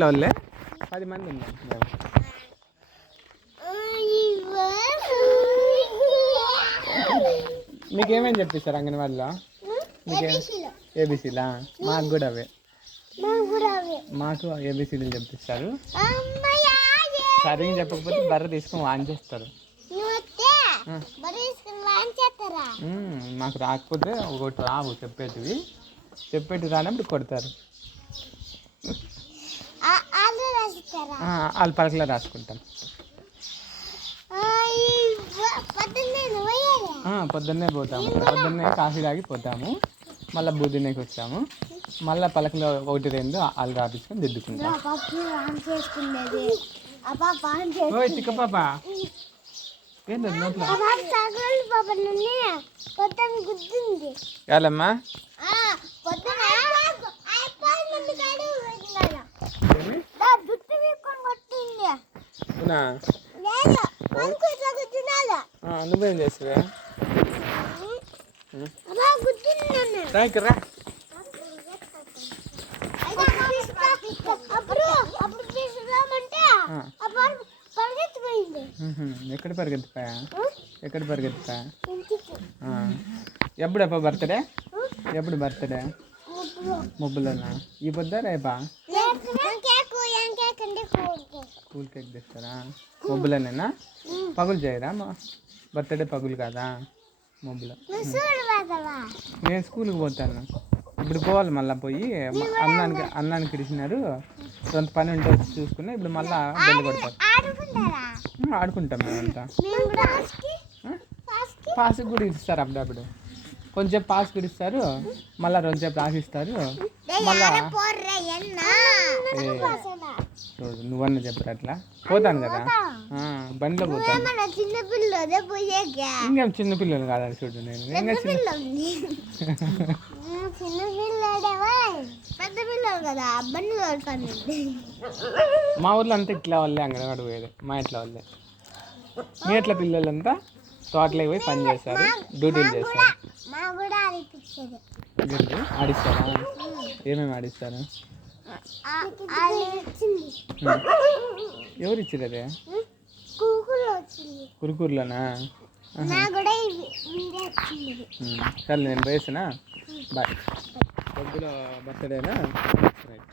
ఇంట్లో వాళ్ళే 10 మంది ఉన్నాం మేము. మీకేమేమి చెప్పిస్తారు అంగన్వాడీలో? ఏబీసీలా? మాకు కూడా అవే, మాకు ఏబీసీలు చెప్పిస్తారు. సరిగ్గా చెప్పకపోతే బర్రె తీసుకొని వాన్ చేస్తారు. మాకు రాకపోతే ఒకటి రావు చెప్పేటివి రానప్పుడు కొడతారు. వాళ్ళు పలకలో రాసుకుంటాం. పొద్దున్నే పోతాము, పొద్దున్నే కాఫీ తాగి పోతాము, మళ్ళీ బూదినేకి వచ్చాము, మళ్ళీ పలకలో 1-2 వాళ్ళు రాపించుకొని దిద్దుకుంటాం. చిక్క పాప ఏంటి నోట్లో ఏలమ్మా? నువ్వేం చేస్తావే? ఎక్కడ పరిగెత్తిపోయా? ఎప్పుడప్ప బర్త్డే? ఎప్పుడు బర్త్డే? మొబ్బులోనా? ఈ పొద్దా రేపా? కూల్ కేక్ తెస్తారా? మొబ్బులోనేనా? పగులు చేయరా? బర్త్డే పగులు కాదా? మొబ్బులో. నేను స్కూల్కి పోతాను ఇప్పుడు, పోవాలి మళ్ళీ. పోయి అన్నానికి ఇడిచినారు, కొంత పని ఉంటే వచ్చి చూసుకుని ఇప్పుడు మళ్ళీ బెల్లు కొడతారు. ఆడుకుంటాం మేమంతా. పాస్కి కూడా ఇస్తారు అప్పుడప్పుడు, కొంచెం పాస్ కూడా ఇస్తారు, మళ్ళీ 2 సేపు రాసిస్తారు. మళ్ళా చూడు నువ్వన్నా చెప్పరు అట్లా. పోతాను కదా బండిలో పోతాను. ఇంకేం చిన్నపిల్లలు కాదా చూడు, నేను ఇంకా మా ఊర్లో అంతా ఇట్లా వాళ్ళే అంగన్వాడి పోయేది, మా ఇంట్లో వాళ్ళే. మీ ఇట్లా పిల్లలంతా తోటలోకి పోయి పని చేస్తారు, డ్యూటీలు చేస్తారు. ఆడిస్తారా? ఏమేమి ఆడిస్తారు? ఎవరు ఇచ్చారు అదే? కురుకూరులోనా? సరే నేను వేసినా. బాయ్. పొద్దులో బర్త్డేనా? రైట్.